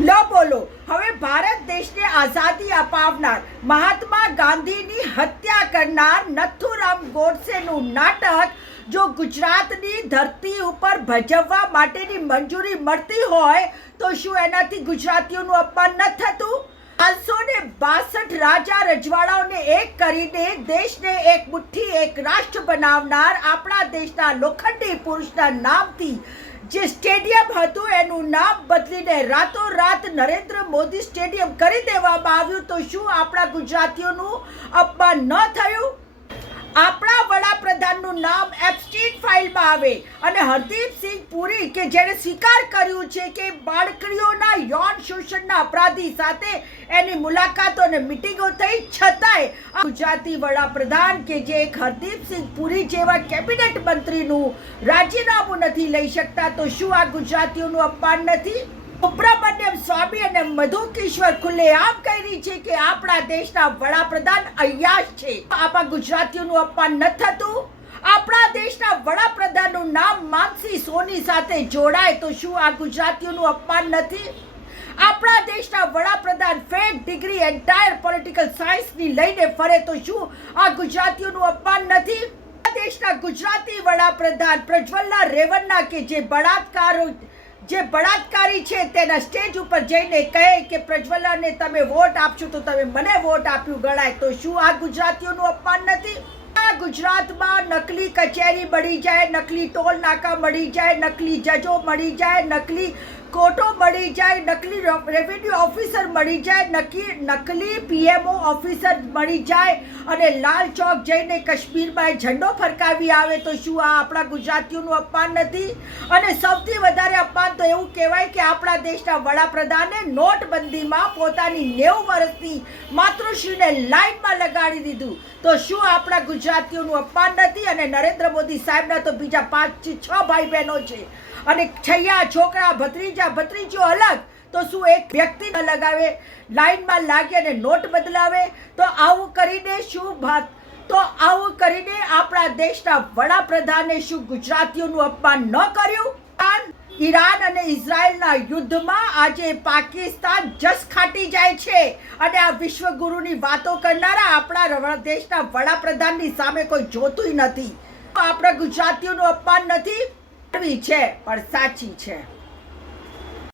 લો બોલો હવે ભારત દેશને આઝાદી અપાવનાર મહાત્મા ગાંધીની હત્યા કરનાર નથુરામ ગોડસેનું નાટક જો ગુજરાતની ધરતી ઉપર ભજવવા માટેની મંજૂરી મળતી હોય તો શું એનાથી ગુજરાતીઓનું અપમાન ન થતું? 562 રાજા રજવાડાઓને એક કરીને દેશને એક મુઠ્ઠી એક રાષ્ટ્ર બનાવનાર આપણા દેશના લોખંડી પુરુષના નામથી જે સ્ટેડિયમ હતું એનું નામ બદલીને રાતોરાત નરેન્દ્ર મોદી સ્ટેડિયમ કરી દેવામાં આવ્યું તો શું આપણા ગુજરાતીઓનું અપમાન ન થયું? આપણા વડાપ્રધાનનું નામ એપ્સ્ટીન ફાઇલમાં આવે અને હરદીપસિંહ પુરી કે જેણે સ્વીકાર કર્યું છે કે બાળકીઓના યૌન શોષણના અપરાધી સાથે એની મુલાકાતો અને મિટિંગો થઈ છતાંય ગુજરાતી વડાપ્રધાન કે જે એક હરદીપસિંહ પુરી જેવા કેબિનેટ મંત્રીનું રાજીનામું નથી લઈ શકતા તો શું આ ગુજરાતીઓનું અપમાન નથી? સુબ્રમણ્યમ સ્વામી અને મધુ કિશોર ખુલ્લેઆમ કહી રહી છે કે આપણા દેશના વડાપ્રધાન અય્યાશ છે. આપણા ગુજરાતીઓનું અપમાન ન થતું? આપણા દેશના વડાપ્રધાનનું નામ માનસી સોની સાથે જોડાય તો શું આ ગુજરાતીઓનું અપમાન નથી? આપણા દેશના વડાપ્રધાન ફેક ડિગ્રી એન્ટાયર પોલિટિકલ સાયન્સની લઈને ફરે તો શું આ ગુજરાતીઓનું અપમાન નથી? દેશના ગુજરાતી વડાપ્રધાન પ્રજ્વલના રેવન્ના કે જે બળાત્કારી છે તેના સ્ટેજ ઉપર જઈને કહે કે પ્રજ્વલાને તમે વોટ આપશો તો તમે મને વોટ આપ્યું ગણાય તો શું આ ગુજરાતીઓનું અપમાન નથી? ગુજરાતમાં નકલી કચેરી મળી જાય, નકલી ટોલ નાકા મળી જાય, નકલી જજો મળી જાય, નકલી કોર્ટો મળી જાય, નકલી રેવન્યુ ઓફિસર મળી જાય, નકલી પીએમઓ ઓફિસર મળી જાય અને લાલ ચોક જઈને કાશ્મીરમાં ઝંડો ફરકાવી આવે તો શું આ આપણા ગુજરાતીઓનું અપમાન નથી? અને સૌથી વધારે અપમાન તો એવું કહેવાય કે આપણા દેશના વડાપ્રધાને નોટબંધીમાં પોતાની 90 વર્ષની માતૃશ્રીને લાઈનમાં લગાડી દીધું તો શું આપણા ગુજરાતીઓનું અપમાન નથી? અને નરેન્દ્ર મોદી સાહેબના તો બીજા 5-6 ભાઈ બહેનો છે અને છૈયા છોકરા ભત્રીજો અલગ તો શું એક વ્યક્તિ ન લગાવે, લાઈનમાં લાગે અને નોટ બદલાવે? તો આવું કરીને આપણા દેશના વડાપ્રધાને શું ગુજરાતીઓનું અપમાન ન કર્યું? ઈરાન અને ઇઝરાયલના યુદ્ધમાં આજે પાકિસ્તાન જસ ખાટી જાય છે અને આ વિશ્વગુરુની વાતો કરનારા આપણા દેશના વડાપ્રધાનની સામે કોઈ જોતું નથી. આપણા ગુજરાતીઓનું અપમાન નથી છે પણ સાચી છે.